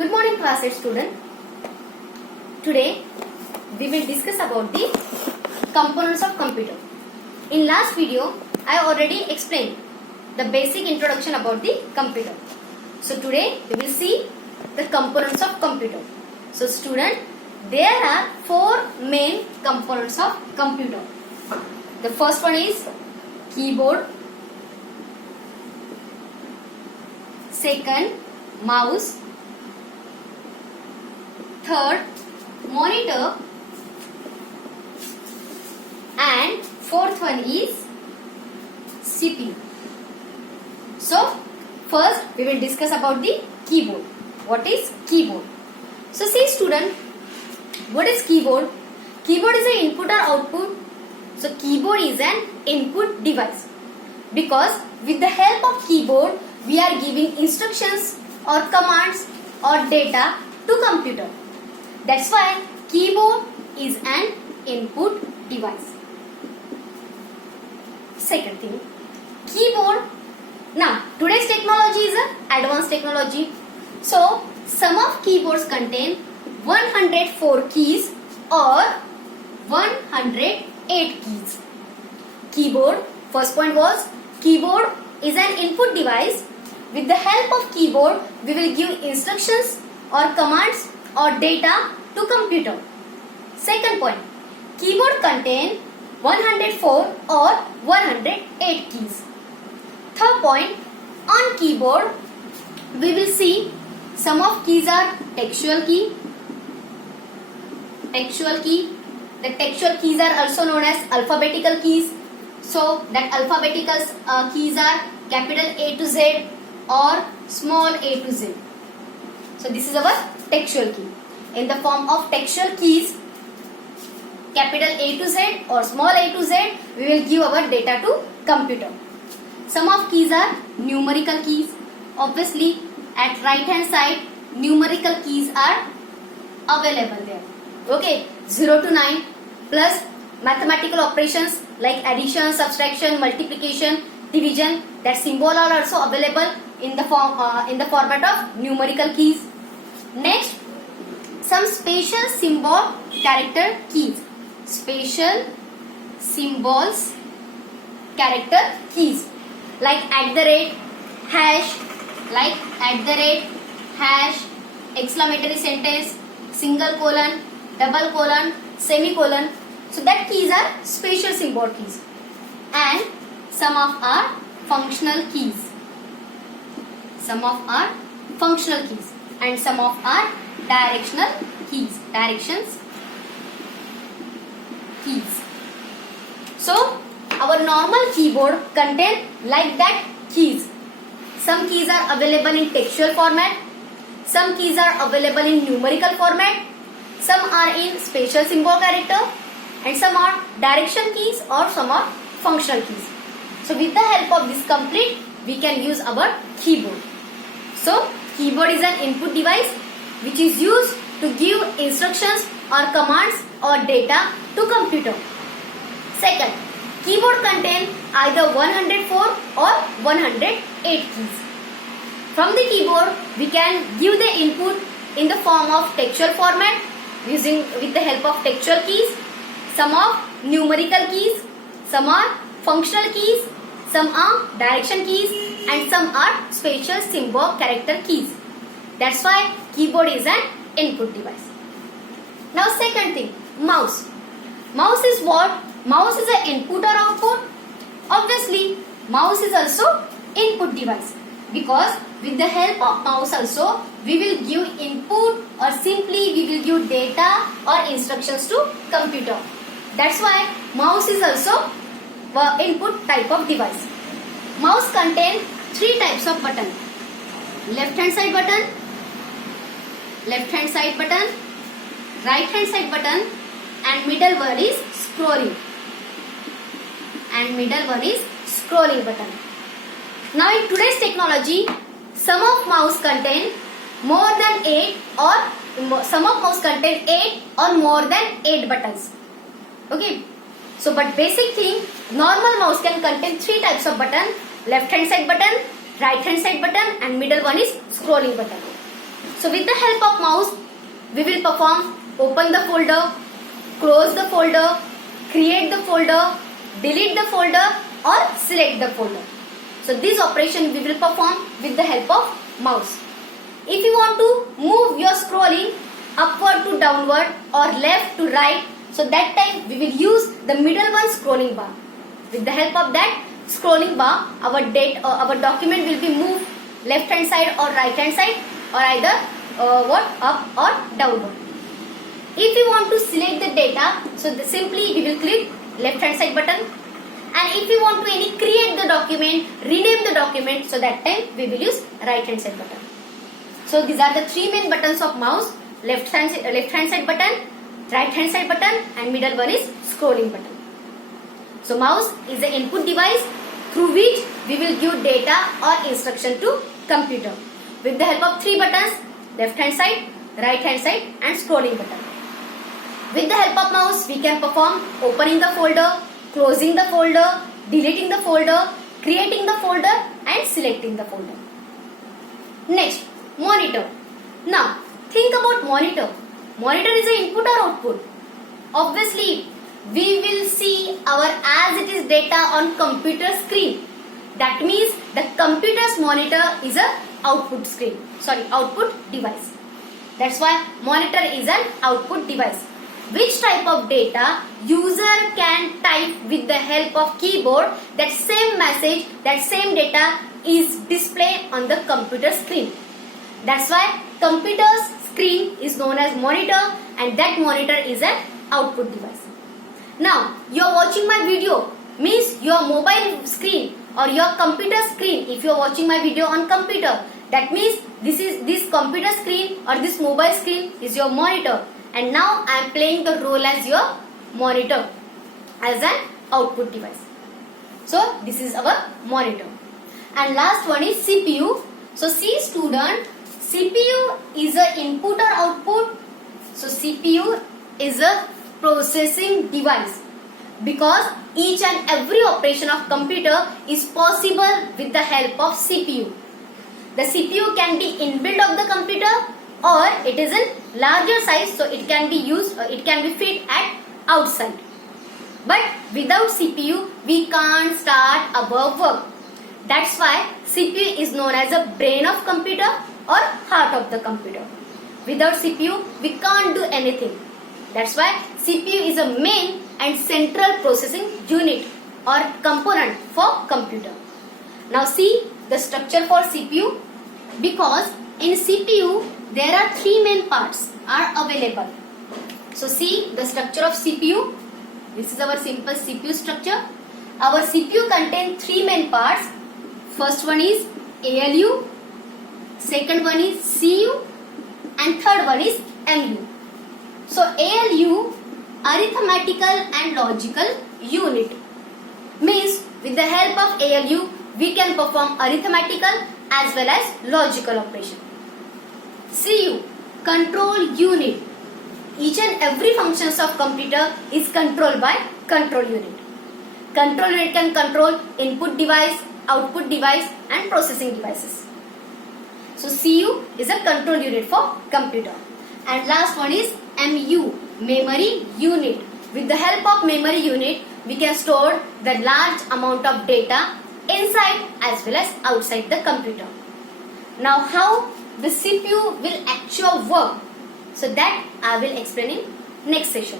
Good morning class 8 student. Today we will discuss about the components of computer. In last video I already explained the basic introduction about the computer. So today we will see the components of computer. So student, there are four main components of computer. The first one is keyboard, second mouse, third monitor, and fourth one is CPU. So first we will discuss about the keyboard. What is keyboard? So see student, what is keyboard? Keyboard is an input or output. So keyboard is an input device because with the help of keyboard we are giving instructions or commands or data to computer. That's why keyboard is an input device. Second thing, keyboard. Now today's technology is an advanced technology. So some of keyboards contain 104 keys or 108 keys. Keyboard, first point was keyboard is an input device. With the help of keyboard we will give instructions or commands or data to computer. Second point, keyboard contain 104 or 108 keys. Third point, on keyboard we will see some of keys are textual key. The textual keys are also known as alphabetical keys. So that alphabetical keys are capital A to Z or small a to z. So this is our textual key. In the form of textual keys, capital A to Z or small a to z, we will give our data to computer. Some of keys are numerical keys. Obviously at right hand side numerical keys are available there. Okay, 0 to 9 plus mathematical operations like addition, subtraction, multiplication, division, that symbol are also available in the format of numerical keys. Next, some special symbol character keys. Special symbols character keys like @ hash, like @ hash, exclamatory sentence, single colon, double colon, semicolon. So that keys are special symbol keys. And some of are functional keys. Some of are functional keys and some of are directional keys. Directions keys. So our normal keyboard contain like that keys. Some keys are available in textual format. Some keys are available in numerical format. Some are in special symbol character and some are direction keys or some are functional keys. So with the help of this complete we can use our keyboard. So keyboard is an input device which is used to give instructions or commands or data to computer. Second, keyboard contain either 104 or 108 keys. From the keyboard we can give the input in the form of textual format using with the help of textual keys. Some are numerical keys, some are functional keys, some are direction keys and some are special symbol character keys. That's why keyboard is an input device. Now second thing, mouse. Mouse is what? Mouse is an input or output. Obviously mouse is also input device because with the help of mouse also we will give input or simply we will give data or instructions to computer. That's why mouse is also input type of device. Mouse contain three types of button. Left hand side button, right hand side button and middle one is scrolling. Button. Now in today's technology, some of mouse contain more than 8 or some of mouse contain 8 or more than 8 buttons. Okay. So but basic thing, normal mouse can contain three types of button: left hand side button, right hand side button and middle one is scrolling button. So with the help of mouse, we will perform open the folder, close the folder, create the folder, delete the folder or select the folder. So this operation we will perform with the help of mouse. If you want to move your scrolling upward to downward or left to right, so that time we will use the middle one scrolling bar. With the help of that scrolling bar, our document will be moved left hand side or right hand side, or either up or downward. If you want to select the data, so simply we will click left hand side button, and if you want to create the document, rename the document, so that time we will use right hand side button. So these are the three main buttons of mouse: left hand side button, right hand side button, and middle one is scrolling button. So mouse is the input device through which we will give data or instruction to computer. With the help of three buttons: left hand side, right hand side and scrolling button. With the help of mouse, we can perform opening the folder, closing the folder, deleting the folder, creating the folder and selecting the folder. Next, monitor. Now, think about monitor. Monitor is an input or output? Obviously, we will see our as it is data on computer screen. That means the computer's monitor is a output device. That's why monitor is an output device. Which type of data user can type with the help of keyboard, that same message, that same data is displayed on the computer screen. That's why computer's screen is known as monitor, and that monitor is an output device. Now you are watching my video, means your mobile screen or your computer screen. If you are watching my video on computer, that means this computer screen or this mobile screen is your monitor, and now I am playing the role as your monitor, as an output device. So this is our monitor. And last one is CPU. So see student, CPU is a input or output. So CPU is a processing device, because each and every operation of computer is possible with the help of CPU. The CPU can be inbuilt of the computer, or it is in larger size, so it can be used, it can be fit at outside. But without CPU, we can't start our work. That's why CPU is known as a brain of computer or heart of the computer. Without CPU, we can't do anything. That's why CPU is a main and central processing unit or component for computer. Now see the structure for CPU, because in CPU there are three main parts are available. So see the structure of CPU. This is our simple CPU structure. Our CPU contains three main parts. First one is ALU, second one is CU and third one is MU. So ALU, arithmetical and logical unit, means with the help of ALU we can perform arithmetical as well as logical operation. CU, control unit. Each and every functions of computer is controlled by control unit. Control unit can control input device, output device and processing devices. So CU is a control unit for computer. And last one is MU, memory unit. With the help of memory unit, we can store the large amount of data inside as well as outside the computer. Now how the CPU will actually work, so that I will explain in next session.